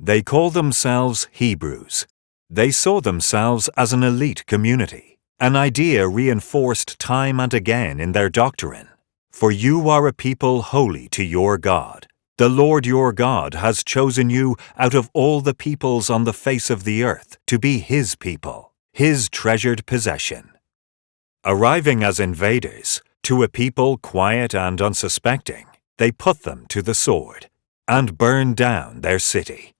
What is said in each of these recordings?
They call themselves Hebrews. They saw themselves as an elite community, an idea reinforced time and again in their doctrine. For you are a people holy to your God. The Lord your God has chosen you out of all the peoples on the face of the earth to be His people, His treasured possession. Arriving as invaders, to a people quiet and unsuspecting, they put them to the sword and burned down their city.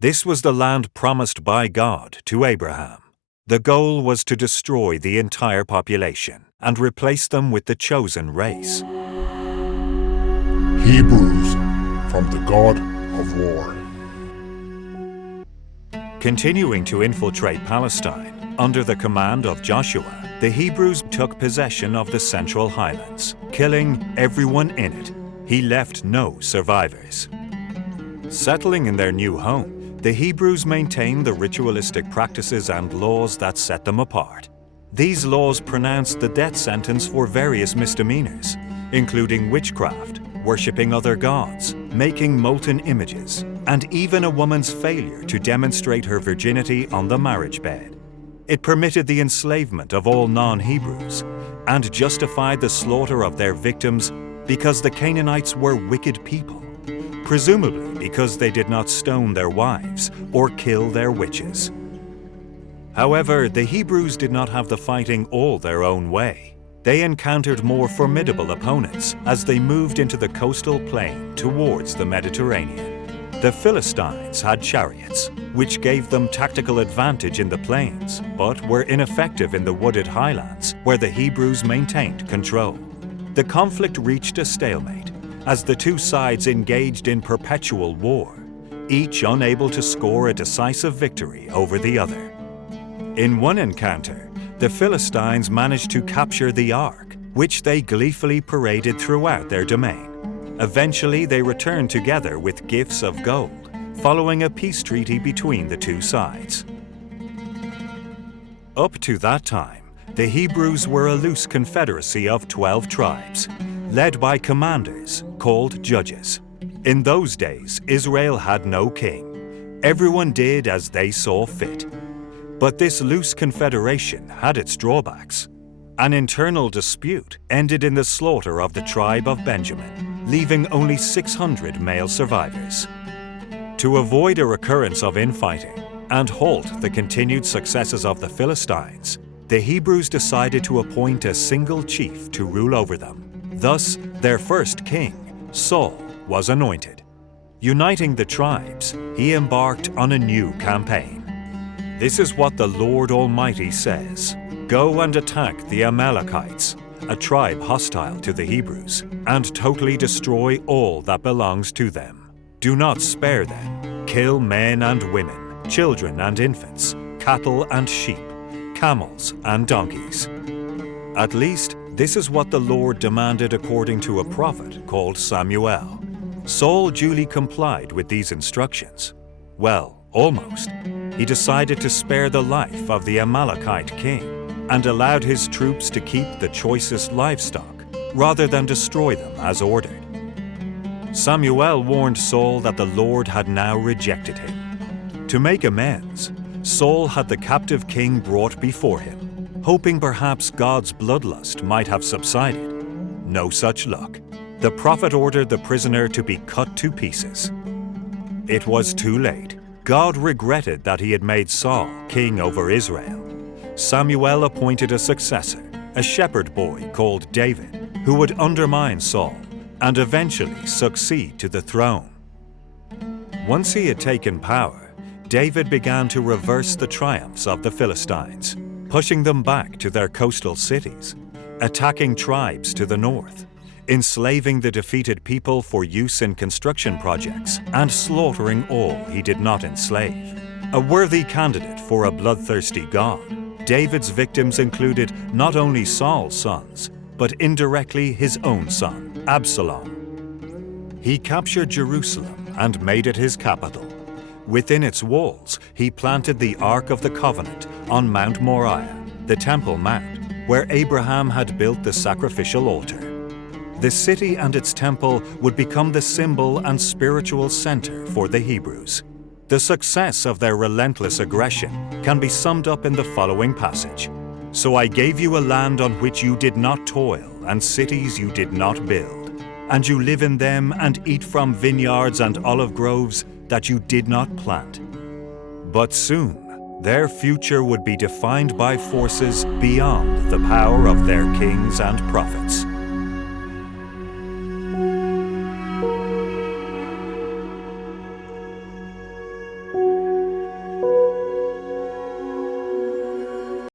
This was the land promised by God to Abraham. The goal was to destroy the entire population and replace them with the chosen race. Hebrews, from the God of War. Continuing to infiltrate Palestine, under the command of Joshua, the Hebrews took possession of the Central Highlands, killing everyone in it. He left no survivors. Settling in their new home, the Hebrews maintained the ritualistic practices and laws that set them apart. These laws pronounced the death sentence for various misdemeanors, including witchcraft, worshipping other gods, making molten images, and even a woman's failure to demonstrate her virginity on the marriage bed. It permitted the enslavement of all non-Hebrews and justified the slaughter of their victims because the Canaanites were wicked people, presumably because they did not stone their wives or kill their witches. However, the Hebrews did not have the fighting all their own way. They encountered more formidable opponents as they moved into the coastal plain towards the Mediterranean. The Philistines had chariots, which gave them tactical advantage in the plains, but were ineffective in the wooded highlands where the Hebrews maintained control. The conflict reached a stalemate as the two sides engaged in perpetual war, each unable to score a decisive victory over the other. In one encounter, the Philistines managed to capture the ark, which they gleefully paraded throughout their domain. Eventually, they returned together with gifts of gold, following a peace treaty between the two sides. Up to that time, the Hebrews were a loose confederacy of 12 tribes, led by commanders called judges. In those days, Israel had no king. Everyone did as they saw fit. But this loose confederation had its drawbacks. An internal dispute ended in the slaughter of the tribe of Benjamin, leaving only 600 male survivors. To avoid a recurrence of infighting and halt the continued successes of the Philistines, the Hebrews decided to appoint a single chief to rule over them. Thus, their first king, Saul, was anointed. Uniting the tribes, he embarked on a new campaign. This is what the Lord Almighty says: "Go and attack the Amalekites, a tribe hostile to the Hebrews, and totally destroy all that belongs to them. Do not spare them. Kill men and women, children and infants, cattle and sheep, camels and donkeys." At least, this is what the Lord demanded according to a prophet called Samuel. Saul duly complied with these instructions. Well, almost. He decided to spare the life of the Amalekite king and allowed his troops to keep the choicest livestock rather than destroy them as ordered. Samuel warned Saul that the Lord had now rejected him. To make amends, Saul had the captive king brought before him, hoping perhaps God's bloodlust might have subsided. No such luck. The prophet ordered the prisoner to be cut to pieces. It was too late. God regretted that he had made Saul king over Israel. Samuel appointed a successor, a shepherd boy called David, who would undermine Saul and eventually succeed to the throne. Once he had taken power, David began to reverse the triumphs of the Philistines, pushing them back to their coastal cities, attacking tribes to the north, enslaving the defeated people for use in construction projects, and slaughtering all he did not enslave. A worthy candidate for a bloodthirsty god, David's victims included not only Saul's sons, but indirectly his own son, Absalom. He captured Jerusalem and made it his capital. Within its walls, he planted the Ark of the Covenant on Mount Moriah, the Temple Mount, where Abraham had built the sacrificial altar. The city and its temple would become the symbol and spiritual center for the Hebrews. The success of their relentless aggression can be summed up in the following passage. So I gave you a land on which you did not toil, and cities you did not build. And you live in them and eat from vineyards and olive groves that you did not plant. But soon their future would be defined by forces beyond the power of their kings and prophets.